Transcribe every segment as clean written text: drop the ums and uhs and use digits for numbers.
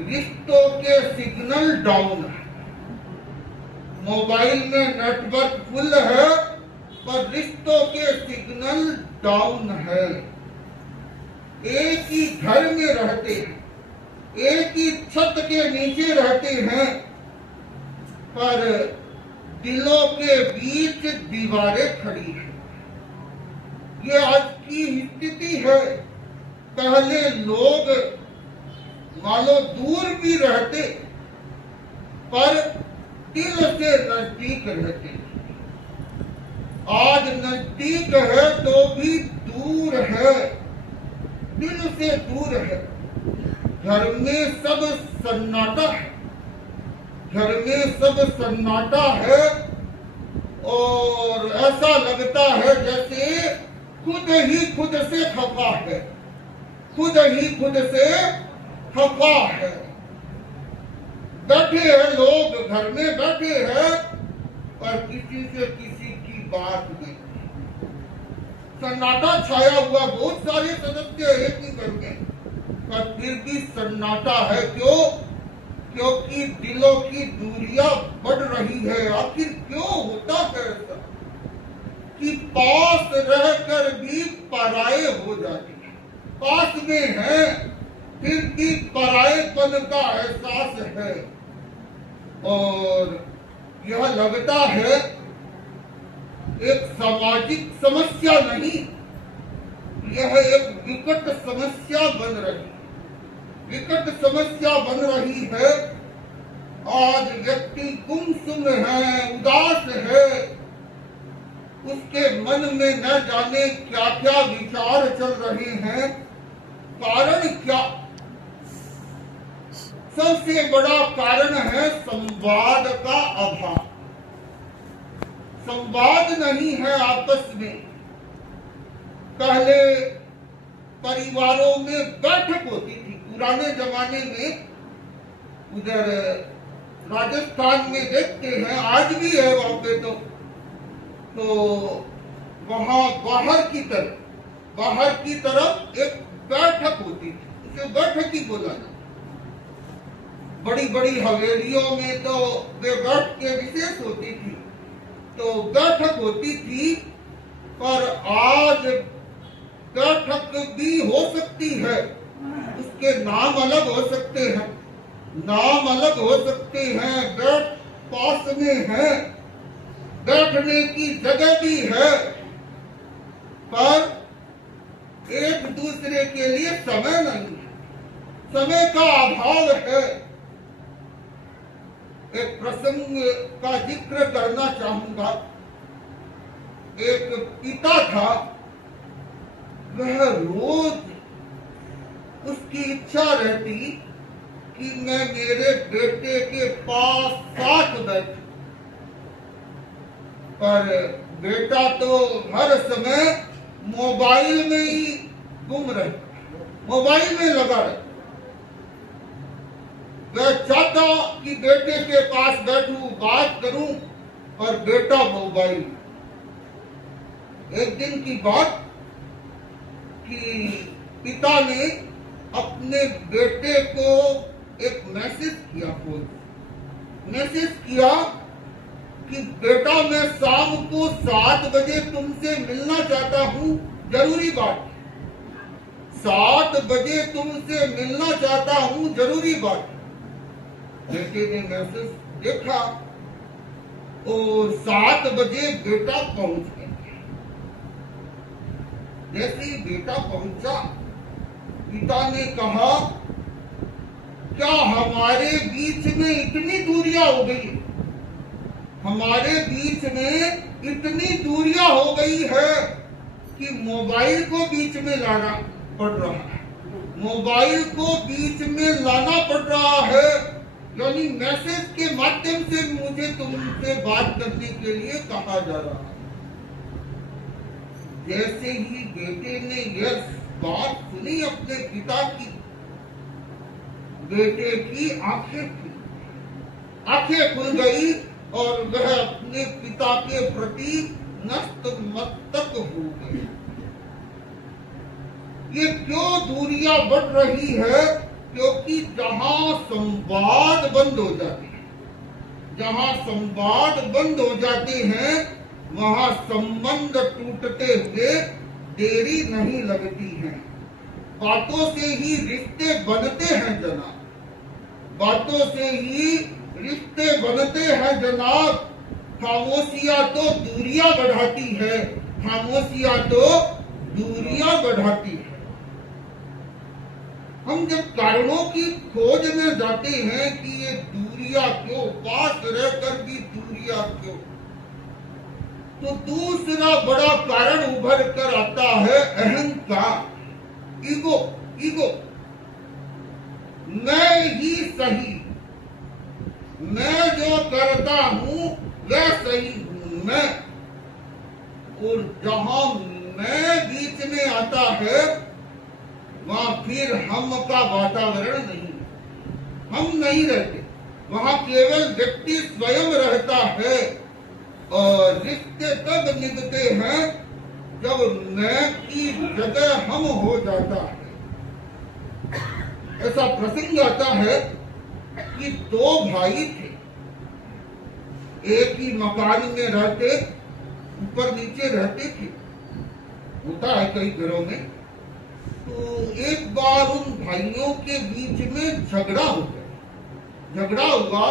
रिश्तों के signal down है। मोबाइल में नेटवर्क फुल है पर रिश्तों के सिग्नल डाउन है। एक ही घर में रहते हैं, एक ही छत के नीचे रहते हैं, पर दिलों के बीच दीवारें खड़ी हैं। ये आज की स्थिति है। पहले लोग मानो दूर भी रहते पर दिल से नजदीक रहते। आज नजदीक है तो भी दूर है, दिल से दूर है। घर में सब सन्नाटा है, घर में सब सन्नाटा है और ऐसा लगता है जैसे खुद ही खुद से खफा है, खुद ही खुद से खफा है। बैठे हैं लोग, घर में बैठे हैं पर किसी से किसी की बात नहीं। सन्नाटा छाया हुआ, बहुत सारे सदस्य एक ही घर में, पर फिर भी सन्नाटा है। क्यों? क्योंकि दिलों की दूरियां बढ़ रही है। आखिर क्यों होता है ऐसा कि पास रहकर भी पराये हो जाते हैं? पास में है फिर भी परायेपन का एहसास है। और यह लगता है एक सामाजिक समस्या नहीं, यह एक विकट समस्या बन रही है, विकट समस्या बन रही है। आज व्यक्ति गुमसुम है, उदास है, उसके मन में न जाने क्या क्या विचार चल रहे हैं। कारण क्या? सबसे बड़ा कारण है संवाद का अभाव। संवाद नहीं है आपस में। पहले परिवारों में बैठक होती थी, पुराने जमाने में। उधर राजस्थान में देखते हैं, आज भी है वहां पे तो वहां बाहर की तरफ एक बैठक होती थी, उसे बैठक ही बोला जाता। बड़ी बड़ी हवेलियों में तो वे बैठ के विशेष होती थी, तो बैठक होती थी। पर आज बैठक भी हो सकती है, उसके नाम अलग हो सकते हैं, नाम अलग हो सकते हैं। बैठ पास में है, बैठने की जगह भी है, पर एक दूसरे के लिए समय नहीं है, समय का अभाव है। एक प्रसंग का जिक्र करना चाहूंगा। एक पिता था, वह रोज उसकी इच्छा रहती कि मैं मेरे बेटे के पास साथ बैठूं, पर बेटा तो हर समय मोबाइल में ही गुम रहे, मोबाइल में लगा रहे। वह चाहता कि बेटे के पास बैठूं, बात करूं, पर बेटा मोबाइल। एक दिन की बात कि पिता ने अपने बेटे को एक मैसेज किया, फोन मैसेज किया कि बेटा मैं शाम को 7 बजे तुमसे मिलना चाहता हूं, जरूरी बात। 7 बजे तुमसे मिलना चाहता हूं, जरूरी बात। बेटे ने मैसेज देखा और 7 बजे बेटा पहुंच गया। जैसे ही बेटा पहुंचा, पिता ने कहा क्या हमारे बीच में इतनी दूरियां हो गई, हमारे बीच में इतनी दूरियां हो गई है कि मोबाइल को बीच में लाना पड़ रहा है, मोबाइल को बीच में लाना पड़ रहा है। यानी मैसेज के माध्यम से मुझे तुमसे बात करने के लिए कहा जा रहा है। जैसे ही बेटे ने यह बात सुनी अपने पिता की, बेटे की आंखें खुल गई और वह अपने पिता के प्रति नतमस्तक हो गए। ये क्यों दूरियां बढ़ रही है? क्योंकि जहां संवाद बंद हो जाते हैं, जहां संवाद बंद हो जाते हैं, वहां संबंध टूटते हुए देरी नहीं लगती है। बातों से ही रिश्ते बनते हैं जनाब, बातों से ही रिश्ते बनते हैं जनाब। खामोशियां तो दूरियां बढ़ाती है, खामोशियां तो दूरियां बढ़ाती है। हम जब कारणों की खोज में जाते हैं कि ये दूरियां क्यों, पास रहकर भी दूरियां क्यों, तो दूसरा बड़ा कारण उभर कर आता है अहंकार, ईगो। ईगो, मैं ही सही, मैं जो करता हूं वह सही हूं मैं। और जहां मैं बीच में आता है, वहां फिर हम का वातावरण नहीं, हम नहीं रहते, वहां केवल व्यक्ति स्वयं रहता है। और रिश्ते तब निभते हैं जब मैं की जगह हम हो जाता है। ऐसा प्रसंग आता है कि दो भाई थे, एक ही मकान में रहते, ऊपर नीचे रहते थे, होता है कई घरों में। तो एक बार उन भाइयों के बीच में झगड़ा हो गया, झगड़ा हुआ,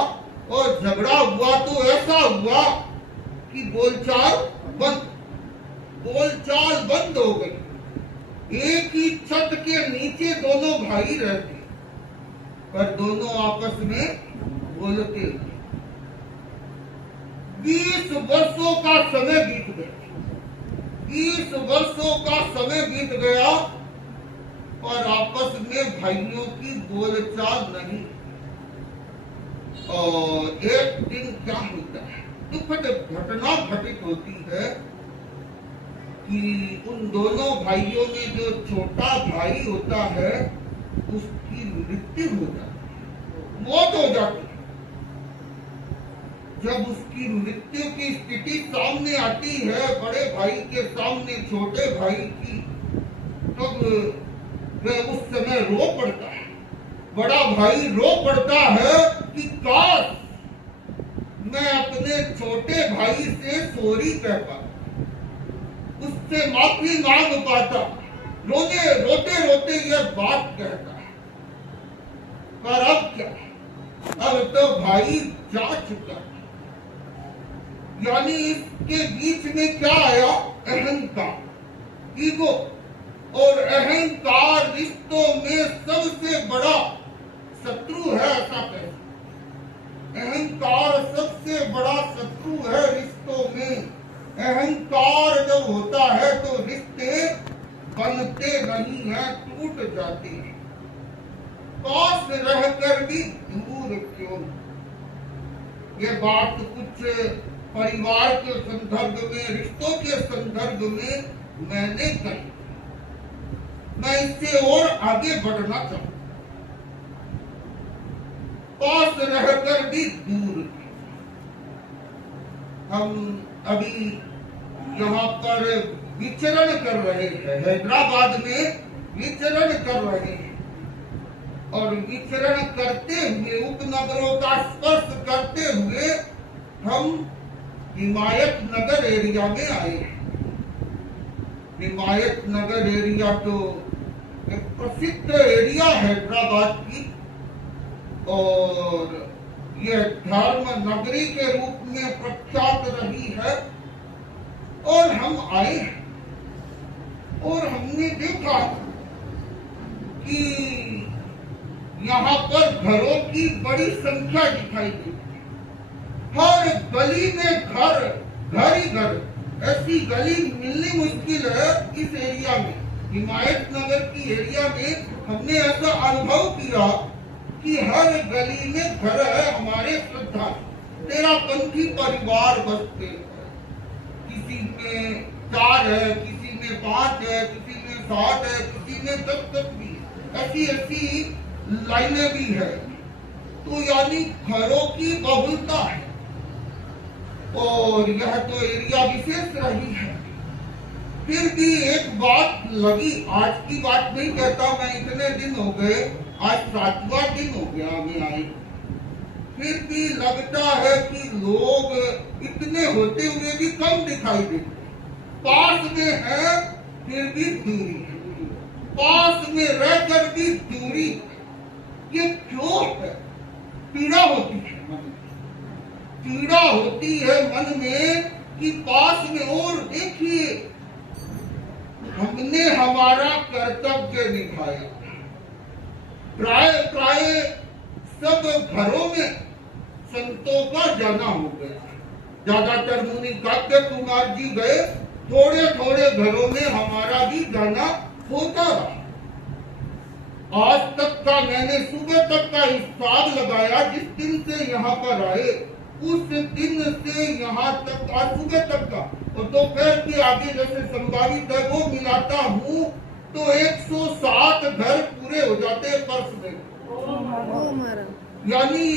और झगड़ा हुआ तो ऐसा हुआ कि बोलचाल बंद हो गई। एक ही छत के नीचे दोनों भाई रहते, पर दोनों आपस में बोलते हुए 20 वर्षों का समय बीत गया, 20 वर्षों का समय बीत गया, और आपस में भाइयों की बोलचाल नहीं। और एक दिन क्या होता है, दुखद घटना घटित होती है कि उन दोनों भाइयों में जो छोटा भाई होता है, उसकी मृत्यु हो जाती है, मौत हो जाती है। जब उसकी मृत्यु की स्थिति सामने आती है, बड़े भाई के सामने छोटे भाई की, तब वह उस समय रो पड़ता है। बड़ा भाई रो पड़ता है कि काश मैं अपने छोटे भाई से सॉरी कह पाता, उससे माफी मांग पाता, रोते रोते यह बात कहता है। पर अब क्या, अब तो भाई जा चुका है। यानी इसके बीच में क्या आया, अहंकार, ईगो। और अहंकार रिश्तों में सबसे बड़ा शत्रु है, ऐसा कहते। अहंकार सबसे बड़ा शत्रु है रिश्तों में। अहंकार जब होता है तो रिश्ते बनते नहीं हैं, टूट जाते हैं। पास रहकर भी दूर क्यों। ये बात कुछ परिवार के संदर्भ में, रिश्तों के संदर्भ में मैंने कही। मैं इससे और आगे बढ़ना चाहूं। पास रहकर भी दूर। हम अभी यहाँ पर विचरण कर रहे हैं, हैदराबाद में विचरण कर रहे हैं, और विचरण करते हुए, उपनगरों का स्पर्श करते हुए हम हिमायत नगर एरिया में आए हैं। हिमायत नगर एरिया तो एक प्रसिद्ध एरिया हैदराबाद की, और यह धर्म नगरी के रूप में प्रख्यात रही है। और हम आए और हमने देखा कि यहाँ पर घरों की बड़ी संख्या दिखाई देती है। हर गली में घर ही घर, ऐसी गली मिलनी मुश्किल है इस एरिया में। हिमायत नगर की एरिया में हमने ऐसा अनुभव किया कि हर गली में घर है हमारे श्रद्धा, तेरापंथी परिवार बसते हैं। किसी में 4 है, किसी में 5 है, किसी में 7 है, किसी में 10 भी है। ऐसी लाइनें भी है। तो यानी घरों की बहुलता है, और यह तो एरिया विशेष रही है। फिर भी एक बात लगी, आज की बात नहीं कहता मैं, इतने दिन हो गए आज 7वां दिन हो गया हमें आए, फिर भी लगता है कि लोग इतने होते हुए भी कम दिखाई देते, पास में है फिर भी दूरी है, पास में रहकर भी दूरी है। ये क्यों है? पीड़ा होती है मन में, पीड़ा होती है मन में कि पास में, और देखिए हमने हमारा कर्तव्य निभाया, प्राय प्राय सब घरों में संतों का जाना हो गया, ज्यादातर मुनि कात्य कुमार जी गए, थोड़े थोड़े घरों में हमारा भी जाना होता रहा। आज तक का मैंने सुबह तक का हिसाब लगाया, जिस दिन से यहाँ पर आए उस दिन से यहाँ तक, आज सुबह तक का, और दोपहर के आगे जैसे संभावित है वो मिलाता हूँ तो 107 घर पूरे हो जाते हैं वर्ष में। यानी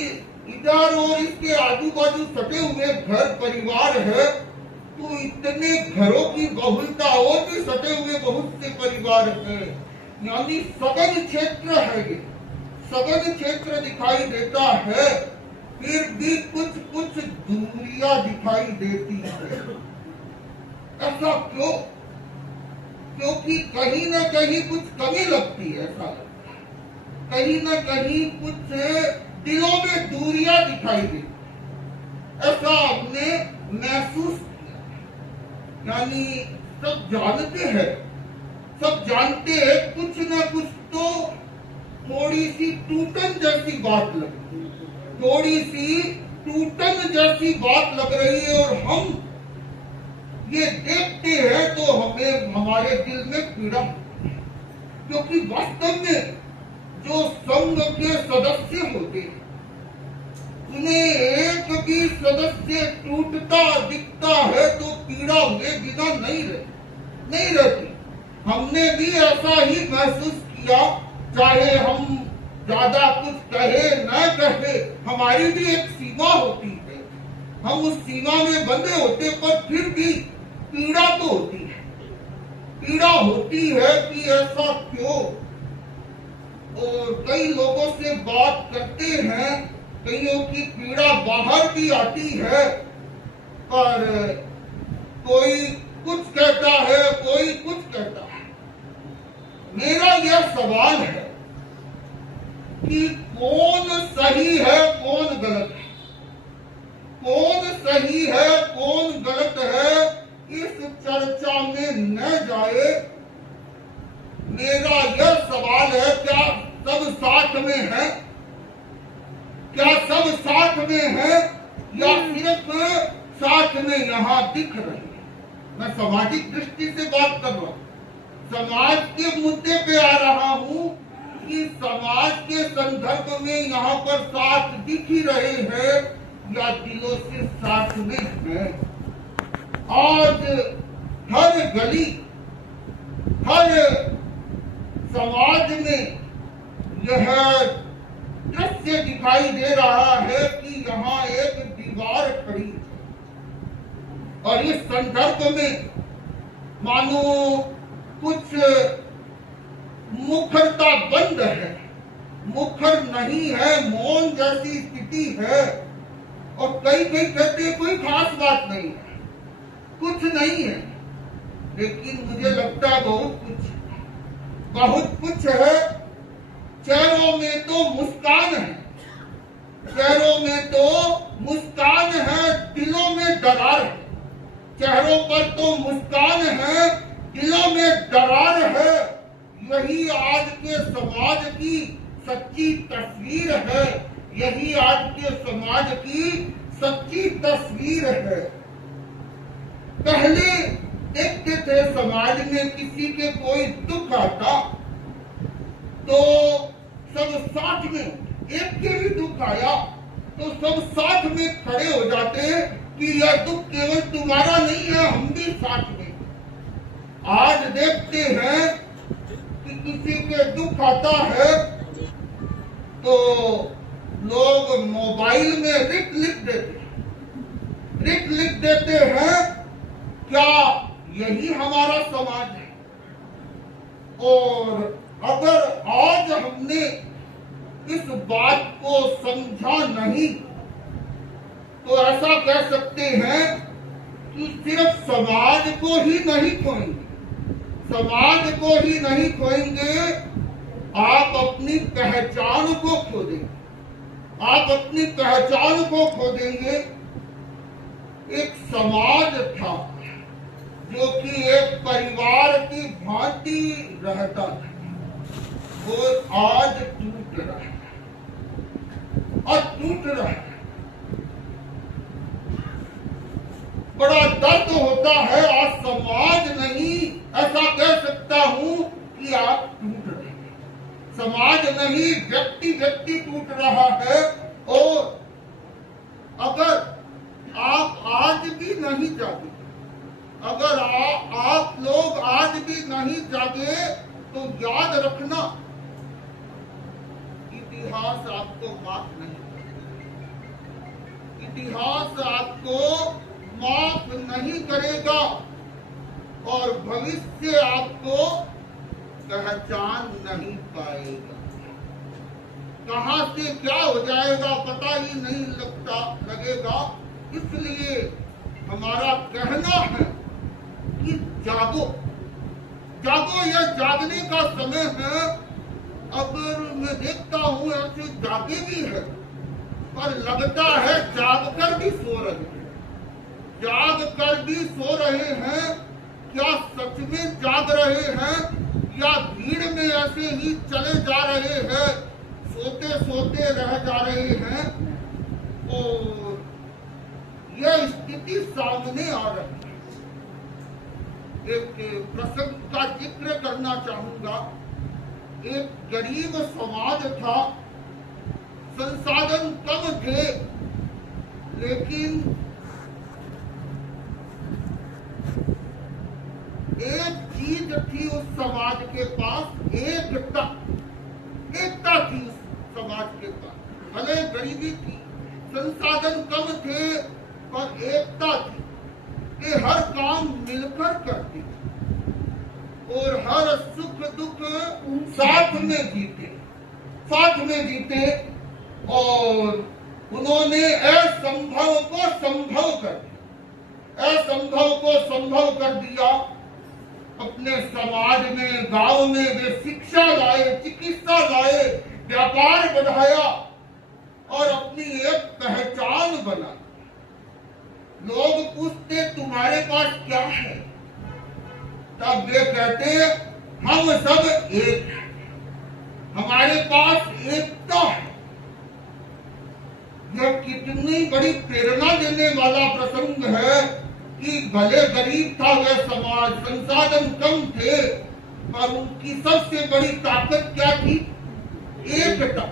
इधर और इसके आजू बाजू सटे हुए घर परिवार है, तो इतने घरों की बहुलता, और भी सटे हुए बहुत से परिवार है, यानी सघन क्षेत्र है ये, सघन क्षेत्र दिखाई देता है, फिर भी कुछ कुछ दूरियां दिखाई देती है। ऐसा क्यों? क्योंकि कहीं न कहीं कुछ कमी लगती है, ऐसा लगता है, कहीं न कहीं कुछ दिलों में दूरियां दिखाई देती, ऐसा हमने महसूस किया। यानी सब जानते हैं, सब जानते हैं, कुछ न कुछ तो थोड़ी सी टूटन जैसी बात लगती है, थोड़ी सी टूटन जैसी बात लग रही है, और हम ये देखते हैं तो हमें, हमारे दिल में पीड़ा, क्योंकि वास्तव में जो संघ के सदस्य होते हैं, उन्हें एक भी सदस्य टूटता दिखता है तो पीड़ा हुए बिना नहीं रहती। हमने भी ऐसा ही महसूस किया, चाहे हम ज्यादा कुछ कहे न कहे, हमारी भी एक सीमा होती है, हम उस सीमा में बंधे होते, पर फिर भी पीड़ा तो होती है, पीड़ा होती है कि ऐसा क्यों। और कई लोगों से बात करते हैं, कईयों की पीड़ा बाहर भी आती है, पर कोई कुछ कहता है, कोई कुछ कहता है। मेरा यह सवाल है कि कौन सही है, कौन गलत है, कौन सही है, कौन गलत है, इस चर्चा में न जाए। मेरा यह सवाल है, क्या सब साथ में है, क्या सब साथ में है, या सिर्फ साथ में यहाँ दिख रहे हैं? मैं सामाजिक दृष्टि से बात कर रहा हूँ, समाज के मुद्दे पे आ रहा हूँ कि समाज के संदर्भ में यहाँ पर साथ दिख ही रहे हैं या दिलों से साथ में है। आज हर गली, हर समाज में यह दृश्य दिखाई दे रहा है कि यहाँ एक दीवार खड़ी है, और इस संदर्भ में मानो कुछ मुखरता बंद है, मुखर नहीं है, मौन जैसी स्थिति है। और कई कहते हैं कोई खास बात नहीं है, कुछ नहीं है, लेकिन मुझे लगता है बहुत कुछ है। चेहरों में तो मुस्कान है, चेहरों में तो मुस्कान है, दिलों में दरार है। चेहरों पर तो मुस्कान है, दिलों में दरार है। यही आज के समाज की सच्ची तस्वीर है, यही आज के समाज की सच्ची तस्वीर है। पहले देखते थे समाज में किसी के कोई दुख आता तो सब साथ में, एक के भी दुख आया तो सब साथ में खड़े हो जाते कि यह दुख केवल तुम्हारा नहीं है, हम भी साथ में। आज देखते हैं कि किसी के दुख आता है तो लोग मोबाइल में रिट लिख देते हैं। क्या यही हमारा समाज है? और अगर आज हमने इस बात को समझा नहीं तो ऐसा कह सकते हैं कि सिर्फ समाज को ही नहीं खोएंगे, समाज को ही नहीं खोएंगे, आप अपनी पहचान को खो देंगे, आप अपनी पहचान को खो देंगे। एक समाज था जो कि एक परिवार की भांति रहता था, वो आज टूट रहा है और टूट रहा है। बड़ा दर्द होता है, आज समाज नहीं ऐसा कह सकता हूं कि आप टूट रहे हैं, समाज नहीं व्यक्ति व्यक्ति टूट रहा है। और अगर आप आज भी नहीं जागे, अगर आप लोग आज भी नहीं जागे तो याद रखना इतिहास आपको माफ नहीं करेगा, इतिहास आपको माफ नहीं करेगा और भविष्य आपको पहचान नहीं पाएगा। कहां से क्या हो जाएगा पता ही नहीं लगेगा। इसलिए हमारा कहना है कि जागो, जागो, यह जागने का समय है। अब मैं देखता हूं ऐसे जागे भी है, पर लगता है जाग कर भी सो रहे हैं, जाग कर भी सो रहे हैं। क्या सच में जाग रहे हैं या भीड़ में ऐसे ही चले जा रहे हैं, सोते सोते रह जा रहे हैं। और यह स्थिति सामने आ रही है। एक प्रसंग का जिक्र करना चाहूंगा। एक गरीब समाज था, संसाधन कम थे, लेकिन एक चीज थी उस समाज के पास, एकता, एकता थी उस समाज के पास। भले गरीबी थी, संसाधन कम थे, पर एकता थी। ये हर काम मिलकर करते और हर सुख दुख साथ में जीते, साथ में जीते। और उन्होंने असंभव को संभव कर दिया, असंभव को संभव कर दिया। अपने समाज में, गांव में वे शिक्षा लाए, चिकित्सा लाए, व्यापार बढ़ाया और अपनी एक पहचान बना। लोग पूछते तुम्हारे पास क्या है, तब वे कहते हम सब एक हैं, हमारे पास एकता है। यह कितनी बड़ी प्रेरणा देने वाला प्रसंग है कि भले गरीब था वह समाज, संसाधन कम थे, पर उनकी सबसे बड़ी ताकत क्या थी? एकता,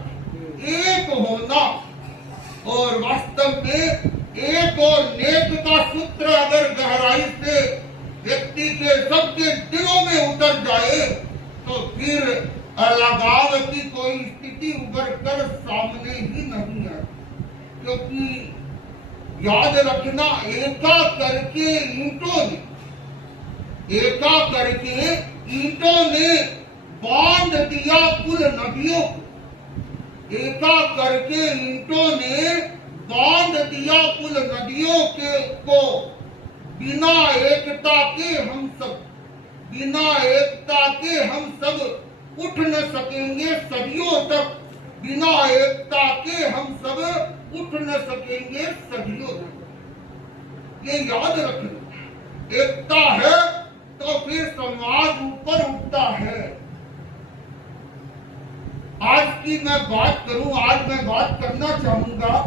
एक होना। और वास्तव में एक और नेक का सूत्र अगर गहराई से व्यक्ति के सबके दिलों में उतर जाए तो फिर अलगाव की कोई स्थिति उभर कर सामने ही नहीं है। क्योंकि याद रखना, एका करके ईंटों ने, एका करके ईंटों ने बांध दिया पुल नदियों को, एका करके ईंटों ने बांध दिया पुल नदियों के को। बिना एकता के हम सब, बिना एकता के हम सब उठ न सकेंगे सदियों तक, बिना एकता के हम सब उठ न सकेंगे सदियों तक। ये याद रखना, एकता है तो फिर समाज ऊपर उठता है। आज की मैं बात करूं, आज मैं बात करना चाहूंगा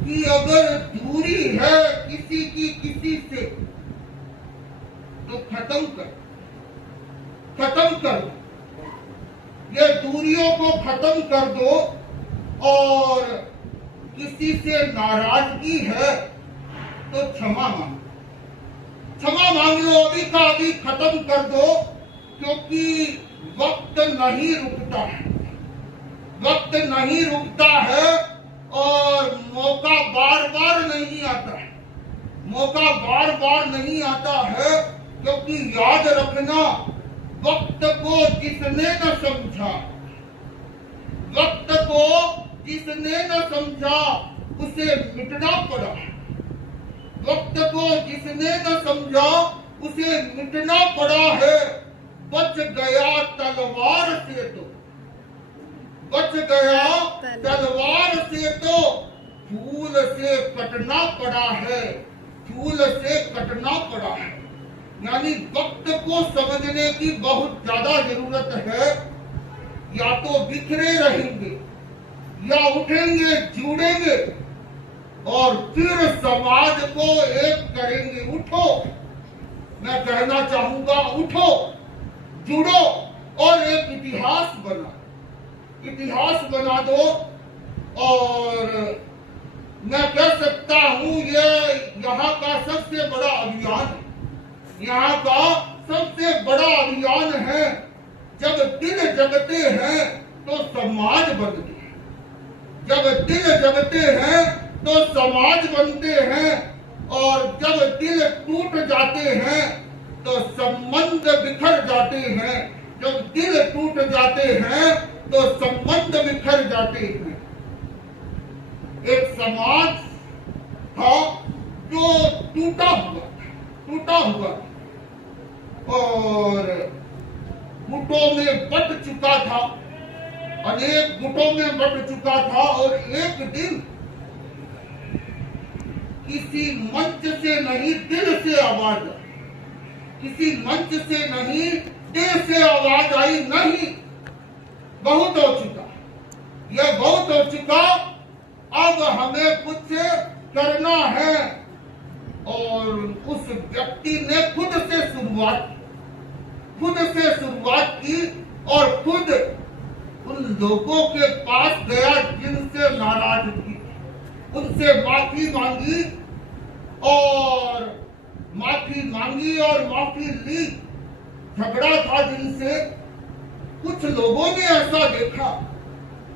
कि अगर दूरी है किसी की किसी से तो खत्म कर, खत्म कर दो, ये दूरियों को खत्म कर दो। और किसी से नाराजगी है तो क्षमा मांगो, क्षमा मांग लो, अभी का अभी खत्म कर दो। क्योंकि वक्त नहीं रुकता है, वक्त नहीं रुकता है और मौका बार बार नहीं आता है, मौका बार बार नहीं आता है। क्योंकि याद रखना, वक्त को जिसने न समझा, वक्त को जिसने न समझा उसे मिटना पड़ा। वक्त को जिसने न समझा उसे मिटना पड़ा है। बच गया तलवार से तो, बच गया तलवार से तो फूल से कटना पड़ा है, फूल से कटना पड़ा है। यानी वक्त को समझने की बहुत ज्यादा जरूरत है। या तो बिखरे रहेंगे या उठेंगे, जुड़ेंगे और फिर समाज को एक करेंगे। उठो, मैं कहना चाहूंगा, उठो, जुड़ो और एक इतिहास बना, इतिहास बना दो। और मैं कह सकता हूं ये यहाँ का सबसे बड़ा अभियान है, यहाँ का सबसे बड़ा अभियान है। जब दिल जगते हैं तो समाज बनते हैं, जब दिल जगते हैं तो समाज बनते हैं, और जब दिल टूट जाते हैं तो संबंध बिखर जाते हैं। जब दिल टूट जाते हैं तो संबंध बिखर जाते हैं। एक समाज था जो टूटा हुआ और गुटों में बट चुका था, अनेक गुटों में बट चुका था। और एक दिन किसी मंच से नहीं दिल से आवाज आई, किसी मंच से नहीं दिल से आवाज आई, नहीं बहुत हो चुका, यह बहुत हो चुका, अब हमें कुछ करना है। और उस व्यक्ति ने खुद से शुरुआत की और खुद उन लोगों के पास गया जिनसे नाराज थी, उनसे माफी मांगी और माफी ली। झगड़ा था जिनसे। कुछ लोगों ने ऐसा देखा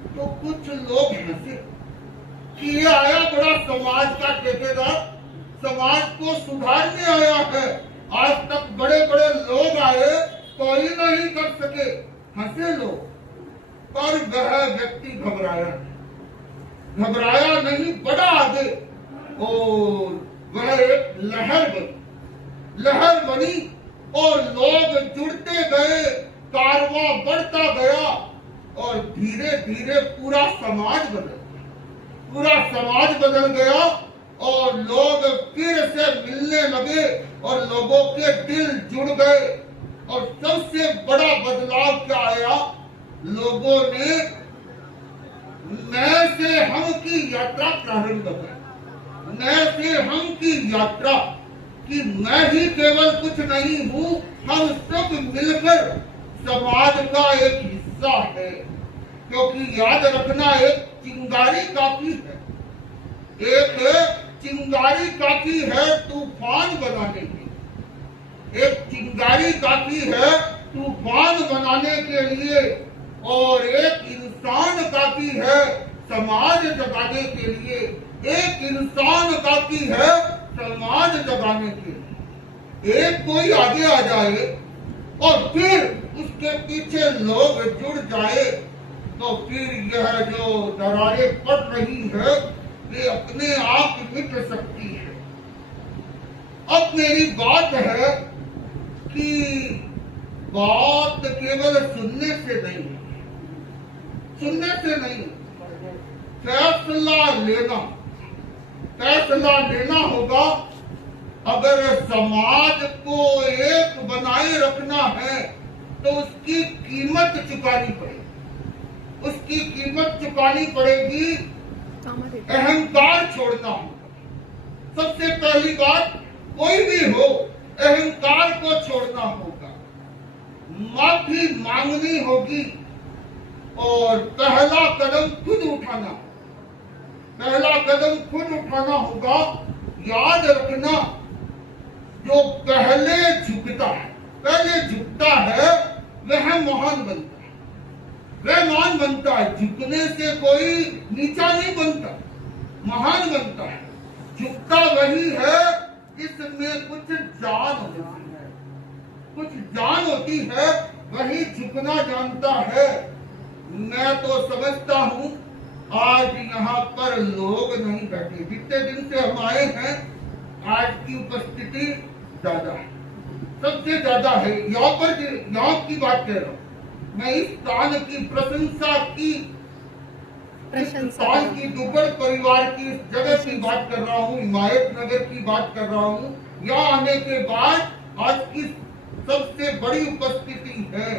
तो कुछ लोग हंसे कि ये आया बड़ा समाज का ठेकेदार, समाज को सुधारने आया है। आज तक बड़े बड़े लोग आए, कोई नहीं कर सके, हंसे लोग। पर वह व्यक्ति घबराया नहीं, बढ़ा आगे और वह एक लहर बनी और लोग जुड़ते गए, कारवां बढ़ता गया और धीरे धीरे पूरा समाज बदल गया। और लोग फिर से मिलने लगे और लोगों के दिल जुड़ गए। और सबसे बड़ा बदलाव क्या आया, लोगों ने मैं से हम की यात्रा प्रारंभ की। मैं से हम की यात्रा कि मैं ही केवल कुछ नहीं हूँ, हम सब मिलकर समाज का एक हिस्सा है। क्योंकि याद रखना, एक चिंगारी काफी है, एक चिंगारी काफी है तूफान बनाने की, एक चिंगारी काफी है तूफान बनाने के लिए, और एक इंसान काफी है समाज जगाने के लिए। एक इंसान काफी है समाज जगाने के लिए। एक कोई आगे आ जाए और फिर उसके पीछे लोग जुड़ जाए तो फिर यह जो दरारें पड़ रही है वे अपने आप मिट सकती है। अब मेरी बात है कि बात केवल सुनने से नहीं, फैसला लेना होगा। अगर समाज को एक बनाए रखना है तो उसकी कीमत चुकानी पड़ेगी। अहंकार छोड़ना होगा। सबसे पहली बात, कोई भी हो, अहंकार को छोड़ना होगा, माफी मांगनी होगी और पहला कदम खुद उठाना होगा। याद रखना, जो पहले झुकता है वह महान बनता है। झुकने से कोई नीचा नहीं बनता, महान बनता है। झुकता वही है जिसमें कुछ जान होती है, वही झुकना जानता है। मैं तो समझता हूँ आज यहाँ पर लोग नहीं बैठे, जितने दिन से हम आए हैं आज की उपस्थिति ज्यादा है, सबसे ज्यादा है। यहाँ की बात कर रहा हूँ मैं, इस स्थान की प्रशंसा की, स्थान की दुब्बड़ परिवार की, इस जगह की बात कर रहा हूँ, हिमायत नगर की बात कर रहा हूँ। यहाँ आने के बाद आज की सबसे बड़ी उपस्थिति है।